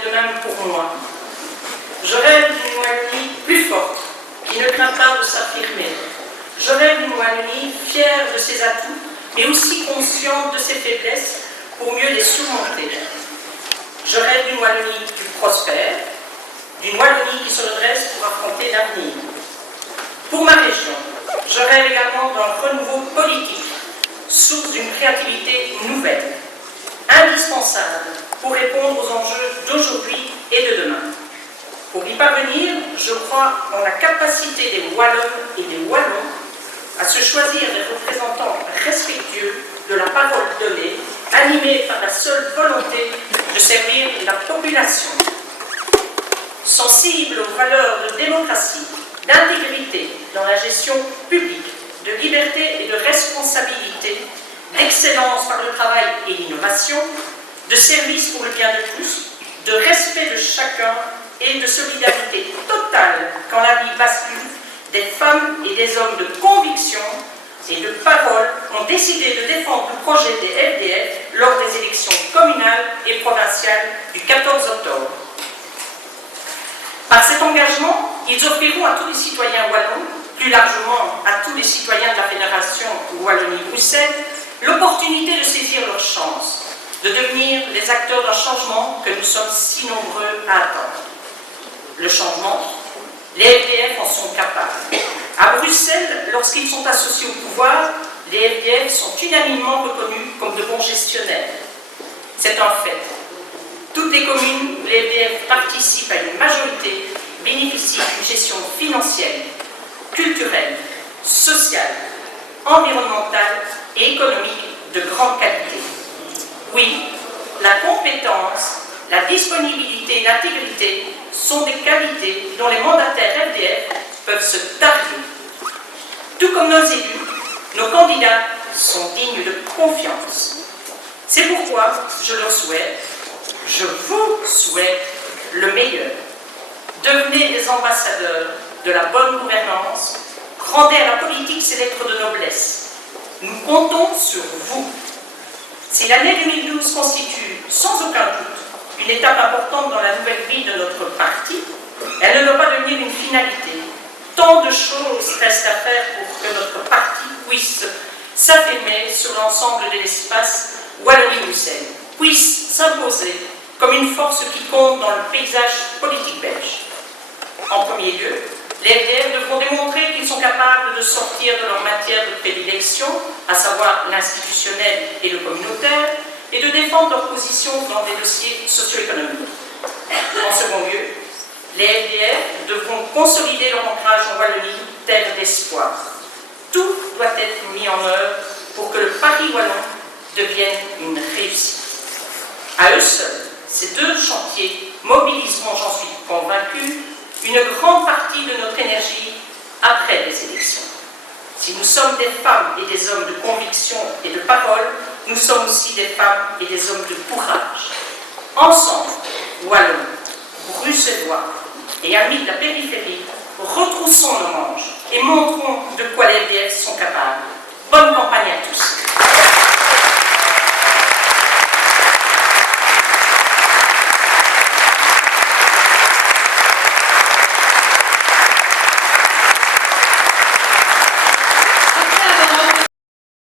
de même pour moi. Je rêve d'une Wallonie plus forte, qui ne craint pas de s'affirmer. Je rêve d'une Wallonie fière de ses atouts, mais aussi consciente de ses faiblesses pour mieux les surmonter. Je rêve d'une Wallonie plus prospère, d'une Wallonie qui se redresse pour affronter l'avenir. Pour ma région, je rêve également d'un renouveau politique, source d'une créativité nouvelle, indispensable pour répondre aux enjeux d'aujourd'hui et de demain. Pour y parvenir, je crois en la capacité des Wallonnes et des Wallons à se choisir des représentants respectueux de la parole donnée, animés par la seule volonté de servir la population. Sensibles aux valeurs de démocratie, d'intégrité dans la gestion publique, de liberté et de responsabilité, d'excellence par le travail et l'innovation, de service pour le bien de tous, de respect de chacun et de solidarité totale quand la vie bascule, des femmes et des hommes de conviction et de parole ont décidé de défendre le projet des LDF lors des élections communales et provinciales du 14 octobre. Par cet engagement, ils offriront à tous les citoyens wallons, plus largement à tous les citoyens de la Fédération Wallonie-Bruxelles, l'opportunité de saisir leur chance, de devenir les acteurs d'un changement que nous sommes si nombreux à attendre. Le changement, les LDF en sont capables. À Bruxelles, lorsqu'ils sont associés au pouvoir, les LDF sont unanimement reconnus comme de bons gestionnaires. C'est un fait. Toutes les communes où les LDF participent à une majorité bénéficient d'une gestion financière, culturelle, sociale, environnementale et économique de grande qualité. Oui, la compétence, la disponibilité et l'intégrité sont des qualités dont les mandataires LDF peuvent se targuer. Tout comme nos élus, nos candidats sont dignes de confiance. C'est pourquoi je leur souhaite, je vous souhaite le meilleur. Devenez des ambassadeurs de la bonne gouvernance, rendez à la politique ses lettres de noblesse. Nous comptons sur vous. Si l'année 2012 constitue sans aucun doute une étape importante dans la nouvelle vie de notre parti, elle ne doit pas devenir une finalité. Tant de choses restent à faire pour que notre parti puisse s'affirmer sur l'ensemble de l'espace Wallonie-Bruxelles, puisse s'imposer comme une force qui compte dans le paysage politique belge. En premier lieu, les LDF devront démontrer qu'ils sont capables de sortir de leur matière de prédilection, à savoir l'institutionnel et le communautaire, et de défendre leur position dans des dossiers socio-économiques. En second lieu, les LDF devront consolider leur ancrage en Wallonie, terre d'espoir. Tout doit être mis en œuvre pour que le Paris wallon devienne une réussite. À eux seuls, ces deux chantiers mobiliseront, j'en suis convaincu, une grande partie de notre énergie après les élections. Si nous sommes des femmes et des hommes de conviction et de parole, nous sommes aussi des femmes et des hommes de courage. Ensemble, Wallons, Bruxellois et amis de la périphérie, retroussons nos manches et montrons de quoi les LDF sont capables. Bonne campagne à tous.